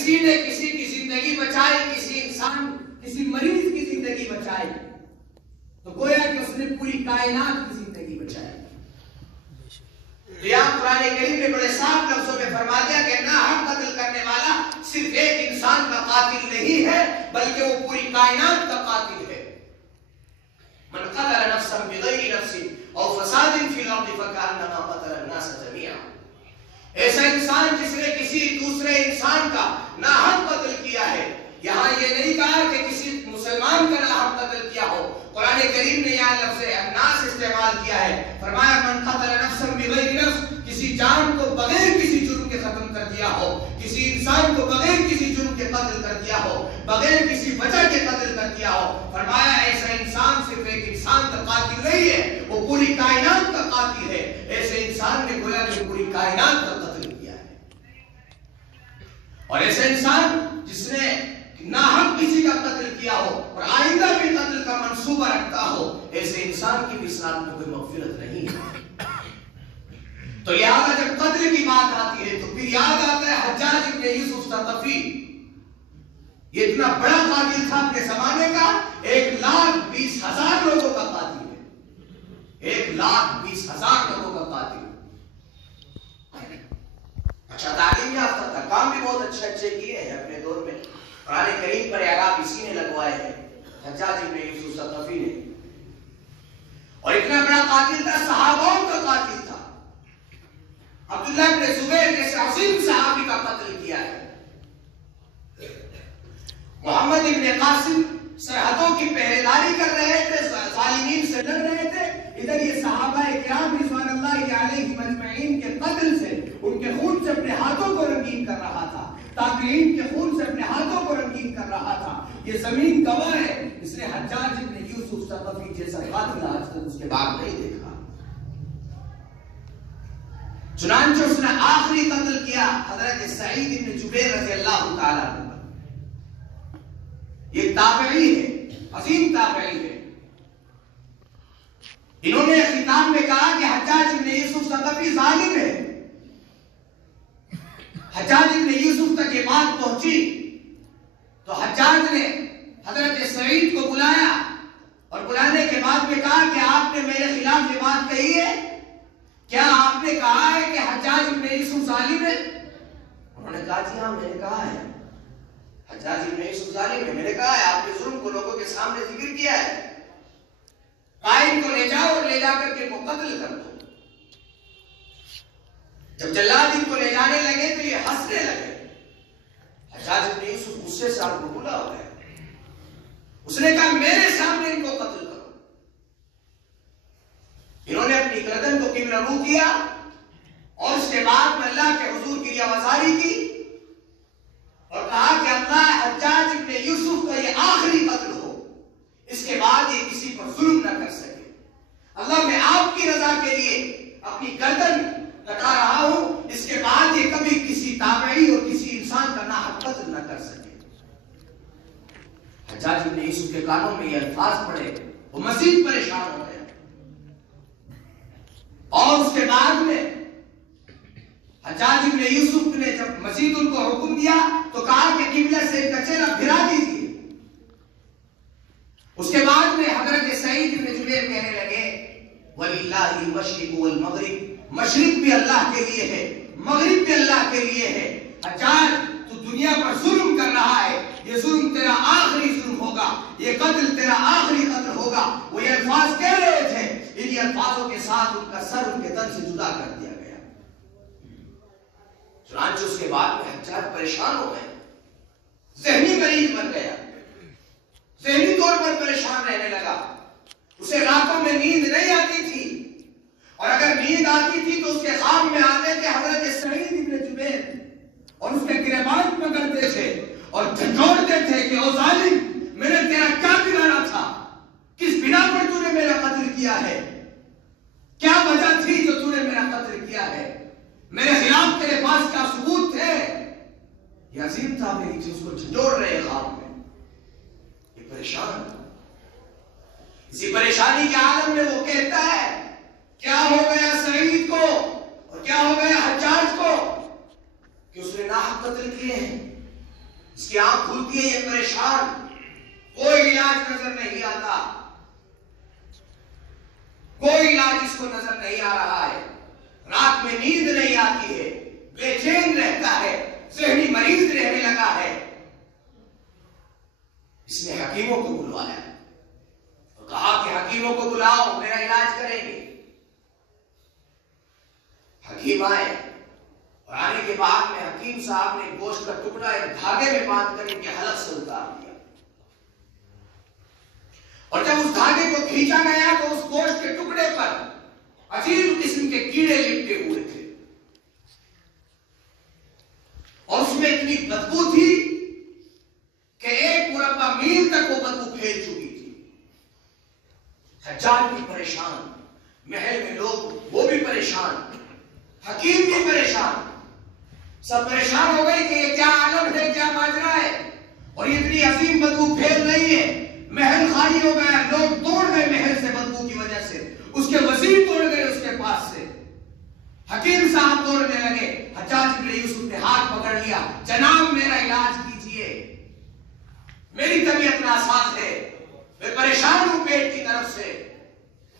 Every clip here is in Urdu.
کسی نے کسی کی زندگی بچائی، کسی انسان کسی مریض کی زندگی بچائی، تو گویا کہ اس نے پوری کائنات کی زندگی بچائی۔ تو یہاں قرآن کریم نے بڑے صاف لفظوں میں فرما دیا کہ ناحق قتل کرنے والا صرف ایک انسان کا قاتل نہیں ہے بلکہ وہ پوری کائنات کا قاتل ہے۔ من قتل نفسا بغیر نفس او فساد فی الارض فکأنما قتل الناس جميعا، ایسا انسان جس نے کسی دوسرے انسان کا ناحق قتل کیا ہے، یہاں یہ نہیں کہا کہ کسی مسلمان کا ناحق قتل کیا ہو، قرآن کریم نے یہاں لفظ الناس استعمال کیا ہے، فرمایا من قتل نفسا بغیر نفس، کسی جان کو بغیر کسی جرم کے ختم کر دیا ہو، کسی انسان کو بغیر کسی جرم کے قتل کر دیا ہو، بغیر کسی وجہ کے قتل کر دیا ہو، فرمایا ایسا انسان صرف ایک انسان کا قاتل نہیں ہے، وہ پوری کائنات کا قاتل ہے۔ ایسے انسان نے گویا کہ پوری کائنات کا قتل کیا ہے، اور ایسا انسان جس نے ناحق کسی کا قتل کیا ہو اور آئندہ بھی قتل کا منصوبہ رکھتا ہو، ایسے انسان کی بھی اسلام میں کوئی مغفرت نہیں ہے۔ تو لہذا جب قتل کی بات آتی ہے تو پھر یاد آتا ہے حجاج ابن یوسف ثقفی، یہ اتنا بڑا قاتل تھا اپنے زمانے کا، 1,20,000 لوگوں کا قاتل ہے، 1,20,000 لوگوں کا قاتل۔ اچھا تعلیم یافتہ تھا، کام بھی بہت اچھے کیے ہیں اپنے دور میں، قرآن کریم پر اعراب اسی نے لگوائے ہیں حجاج ابن یوسف ثقفی نے، اور اتنا بڑا قاتل تھا، صحابوں کا قاتل تھا، عبداللہ ابن زبیر جیسے عظیم صحابی کا قتل کیا ہے، محمد ابن قاسم سرحدوں کی پہرے داری کر رہے تھے، ظالمین سے لڑ رہے تھے، ادھر یہ صحابہ کرام رضوان اللہ علیہم اجمعین کے قتل سے، ان کے خون سے اپنے ہاتھوں کو رنگین کر رہا تھا، تابعین کے خون سے اپنے ہاتھوں کو رنگین کر رہا تھا۔ یہ زمین گواہ ہے، اس نے حجاج ابن یوسف ثقفی جیسا قاتل آج تک اس کے بعد نہیں دیکھا۔ چنانچہ اس نے آخری قتل کیا حضرت سعید ابن جبیر رضی اللہ تعالیٰ عنہ، یہ تابعی ہے، عظیم تابعی ہے۔ انہوں نے خطاب میں کہا کہ حجاج ابن یوسف ثقفی ظالم ہے۔ حجاج ابن یوسف تک یہ بات پہنچی تو حجاج نے حضرت سعید کو بلایا اور بلانے کے بعد میں کہا کہ آپ نے میرے خلاف یہ بات کہی ہے، کیا آپ نے کہا ہے کہ حجاج ابن یوسف ظالم ہے؟ انہوں نے کہا جی ہاں میں نے کہا ہے حجاج ابن یوسف ظالم ہے، میں نے کہا ہے، آپ نے ظلم کو لوگوں کے سامنے ذکر کیا ہے، قائم کو لے جاؤ اور لے جا کر کے وہ قتل کر دو۔ جب جلاد ان کو لے جانے لگے تو یہ ہنسنے لگے، حجاج ابن یوسف غصے سے آپ کو بھولا ہو گیا، اس نے کہا میرے سامنے ان کو قتل کرو۔ انہوں نے اپنی گردن کو قبلہ رو کیا اور اس کے بعد میں اللہ کے حضور کی آوازاری کی اور کہا کہ اللہ حجاج ابن یوسف کا یہ آخری قتل ہو، اس کے بعد یہ کسی پر ظلم نہ کر سکے، اللہ میں آپ کی رضا کے لیے اپنی گردن کٹا رہا ہوں، اس کے بعد یہ کبھی کسی تابعی اور کسی انسان کا ناحق قتل نہ کر سکے۔ حجاج ابن یوسف کے کانوں میں یہ الفاظ پڑے، وہ مزید پریشان ہو گئے، اور اس کے بعد میں حجاج ابن یوسف نے جب مزید ان کو حکم دیا تو کہا کہ قبلہ سے کچرا پھرا دیجیے۔ اس کے بعد میں حضرت سعید ابن جبیر کہنے لگے وَلِلَّهِ الْمَشْرِقُ وَالْمَغْرِبُ، مشرق بھی اللہ کے لیے ہے، مغرب بھی اللہ کے لیے ہے۔ حجاج تو دنیا پر ظلم کر رہا ہے، یہ ظلم تیرا آخری ظلم ہوگا، یہ قتل تیرا آخری قتل ہوگا۔ وہ یہ الفاظ کہہ رہے تھے، انہی الفاظوں کے ساتھ ان کا سر ان کے تن سے جدا کر دیا گیا۔ چنانچہ اس کے بعد میں حجاج پریشان ہو گئے، ذہنی مریض بن گیا، ذہنی طور پر پریشان رہنے لگا، اسے راتوں میں نیند نہیں آتی تھی، اور اگر نیند آتی تھی تو اس کے خواب میں آتے تھے حضرت سعید ابن جبیر اور اس کے گریبان پکڑتے تھے اور جھنجھوڑتے تھے کہ او ظالم، میں نے تیرا کیا بگاڑا تھا، کس بنا پر تو نے میرا قتل کیا ہے، کیا وجہ تھی جو تو نے میرا قتل کیا ہے، میرے خلاف تیرے پاس کیا ثبوت تھے؟ یہ عظیم تھا میری چیز کو جھنجھوڑ رہے خواب میں، یہ پریشان، اسی پریشانی کے عالم میں وہ کہتا ہے کیا ہو گیا سعید کو اور کیا ہو گیا حجاج کو کہ اس نے ناحق قتل کیے ہیں، حکیم آئے اور آنے کے بعد میں حکیم صاحب نے گوشت کا ٹکڑا ایک دھاگے میں باندھ کر ان کے حلق سے اتار دیا، اور جب اس دھاگے کو کھینچا گیا تو اس گوشت کے ٹکڑے پر عجیب قسم کے کیڑے لپٹے ہوئے تھے، اور اس میں اتنی بدبو تھی کہ 1 مربع میل تک وہ بدبو پھیل چکی تھی۔ حجاج بھی پریشان، محل میں لوگ وہ بھی پریشان، حکیم بھی پریشان، سب پریشان ہو گئے کہ یہ کیا عالم ہے، کیا ماجرا ہے، اور یہ اتنی عظیم بدبو پھیل رہی ہے، محل خالی ہو گیا، لوگ توڑ گئے محل سے بدبو کی وجہ سے، اس کے وزیر توڑ گئے اس کے پاس سے، حکیم صاحب توڑنے لگے۔ حجاج بن یوسف نے ہاتھ پکڑ لیا، جناب میرا علاج کیجئے، میری طبیعت ناساز ہے، میں پریشان ہوں پیٹ کی طرف سے،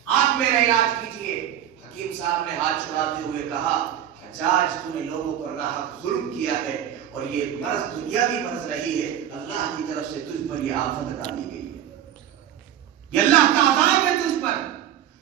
آپ میرا علاج کیجئے۔ حکیم صاحب نے ہاتھ چھڑاتے ہوئے کہا، حجاج تو نے لوگوں پر ناحق ظلم کیا ہے، اور یہ مرض دنیاوی مرض رہی ہے، اللہ کی طرف سے تجھ پر یہ آفت ڈالی گئی ہے، یہ اللہ کا عذاب ہے تجھ پر،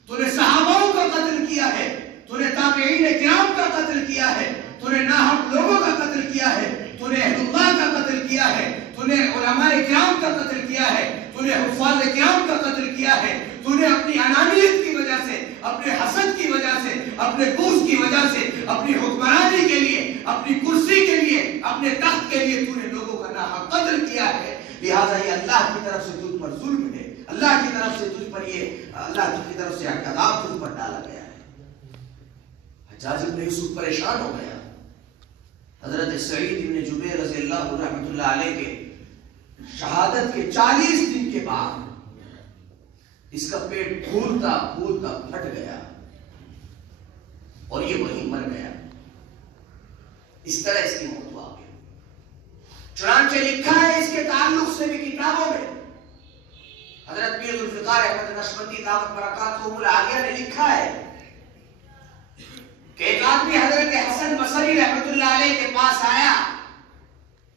تو نے صحابوں کا قتل کیا ہے، تو نے تابعین کرام کا قتل کیا ہے، تو نے ناحق لوگوں کا قتل کیا ہے، تو نے اہل اللہ کا قتل کیا ہے، تو نے علماء کرام کا قتل کیا ہے، تو نے حفاظ کرام کا قتل کیا ہے، تو نے اپنی انانیت کی وجہ سے، اپنے حسد کی وجہ سے، اپنے بغض کی وجہ سے، اپنی حکمرانی کے لیے، اپنی کرسی کے لیے، اپنے تخت کے لیے تو نے لوگوں کا ناحق قتل کیا ہے، لہذا یہ اللہ کی طرف سے تجھ پر ظلم ہے، اللہ کی طرف سے تجھ پر یہ اللہ کی طرف سے عذاب تجھ پر ڈالا گیا ہے۔ حجاج بن یوسف پریشان ہو گیا۔ حضرت سعید بن جبیر رضی اللہ رحمۃ اللہ علیہ کے شہادت کے 40 دن کے بعد اس کا پیٹ پھولتا پھولتا پھٹ گیا اور یہ وہیں مر گیا، اس طرح اس کی موت واقع۔ چنانچہ لکھا ہے اس کے تعلق سے بھی کتابوں میں، حضرت میر ذوالفقار احمد نقشبندی دامت برکاتہ العالیہ نے لکھا ہے کہ ایک آدمی حضرت حسن بصری رحمت اللہ علیہ کے پاس آیا،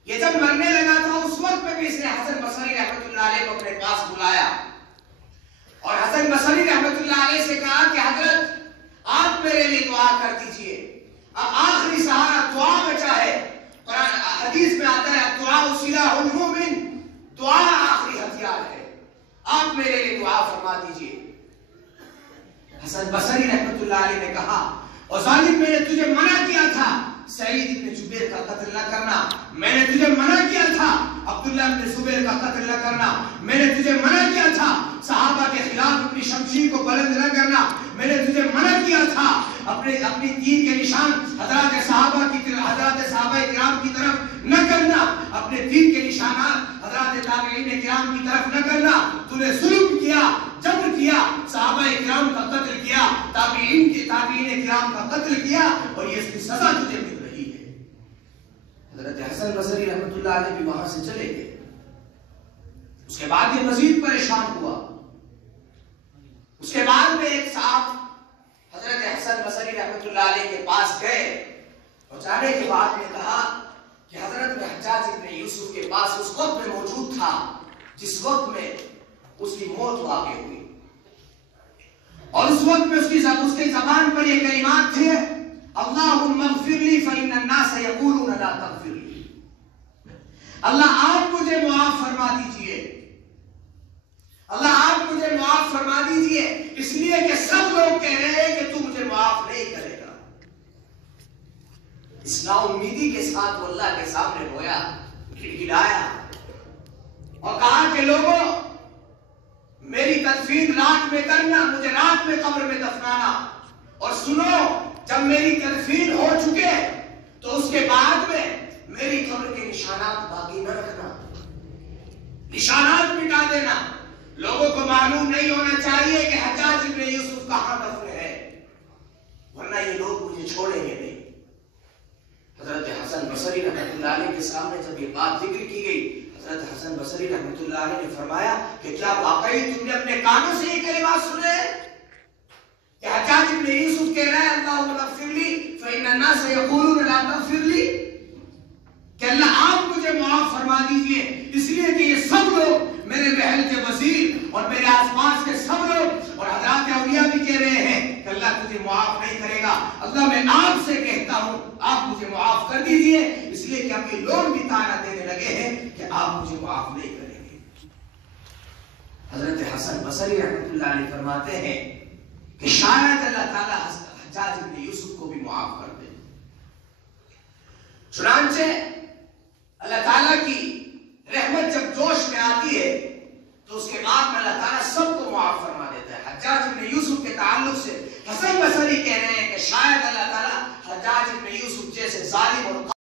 یہ جب مرنے لگا تھا اس وقت میں بھی اس نے حسن بصری رحمت اللہ علیہ کو اپنے پاس بلایا اور حسن بصری رحمت اللہ علیہ سے کہا کہ حضرت آپ میرے لیے دعا کر دیجئے، آخری سہارا دعا بچا ہے، قرآن حدیث میں آتا ہے دعا سلاح المومن، دعا آخری ہتھیار ہے، آپ میرے لیے دعا فرما دیجئے۔ حسن بصری رحمت اللہ علیہ نے کہا، اور ظالم میں نے تجھے منع کیا تھا سعید بن جبیر کا قتل نہ کرنا، میں نے تجھے منع کیا تھا عبداللہ بن زبیر کا قتل نہ کرنا، میں نے تجھے منع کیا تھا صحابہ کے خلاف اپنی شمشیر کو بلند نہ کرنا، میں نے تجھے منع کیا تھا اپنی تیر کے نشان حضرات صحابہ کرام کی طرف نہ کرنا، اپنے تیر کے نشانات حضرات تابعین کرام کی طرف نہ کرنا، تو نے ظلم کیا، جبر کیا، صحابہ کرام کا قتل کیا، تابعین کرام کا قتل کیا، اور یہ اس کی سزا تجھے مل رہی ہے۔ حضرت حسن بصری رحمت اللہ علیہ بھی وہاں سے چلے گئے۔ اس کے بعد یہ مزید پریشان ہوا، اس کے بعد میں ایک صاحب حضرت حسن بصری رحمت اللہ علیہ کے پاس گئے اور جانے کے بعد میں کہا کہ حضرت حجاج بن یوسف کے پاس اس وقت میں موجود تھا جس وقت میں اس کی موت واقع ہوئی، اور اس وقت میں اس کی زبان پر یہ کلمات تھے، اللہم اغفر لی فإن الناس یقولون لا تغفر لی، اللہ آپ مجھے معاف فرما دیجئے، اللہ آپ مجھے معاف فرما دیجئے، اس لیے کہ سب لوگ کہہ رہے ہیں کہ تو مجھے معاف نہیں کرے گا۔ اس نا امیدی کے ساتھ وہ اللہ کے سامنے رویا، گڑگڑایا اور کہا کہ لوگوں میری تدفین رات میں کرنا، مجھے رات میں قبر میں دفنانا، اور سنو جب میری تدفین ہو چکے تو اس کے بعد میں میری قبر کے نشانات باقی نہ رکھنا، نشانات مٹا دینا، لوگوں کو معلوم نہیں ہونا چاہیے کہ حجاج بن یوسف کہاں دفن ہے، ورنہ یہ لوگ مجھے چھوڑیں گے نہیں۔ حضرت حسن بصری رحمت اللہ علیہ کے سامنے جب یہ بات ذکر کی گئی، حضرت حسن بصری رحمت اللہ علیہ نے فرمایا کہ کیا واقعی تم نے اپنے کانوں سے یہ کلمات سنے کہ حجاج بن یوسف کہہ رہا ہے اللہم اغفر لی فإن الناس یقولون لا تغفر لی، کہ اللہ آپ مجھے معاف فرما دیجئے، اس لیے کہ یہ سب لوگ میرے محل کے وزیر اور میرے آس پاس کے سب لوگ اور حضرات اولیاء بھی کہہ رہے ہیں کہ اللہ تجھے تجھے معاف نہیں کرے گا. اللہ میں آپ سے کہتا ہوں آپ مجھے معاف کر دیجئے, اس لیے کہ اب یہ لوگ بھی طعنہ دینے لگے ہیں کہ آپ مجھے معاف نہیں کریں گے. حضرت حسن بصری رحمۃ اللہ علیہ فرماتے ہیں کہ شاید اللہ تعالیٰ حجاج ابن یوسف کو بھی معاف کر دے. چنانچہ اللہ تعالیٰ کی رحمت جب جوش میں آتی ہے تو اس کے بعد میں اللہ تعالیٰ سب کو معاف فرما دیتا ہے. حجاج ابن یوسف کے تعلق سے حسن بصری کہہ رہے ہیں کہ شاید اللہ تعالیٰ حجاج ابن یوسف جیسے ظالم اور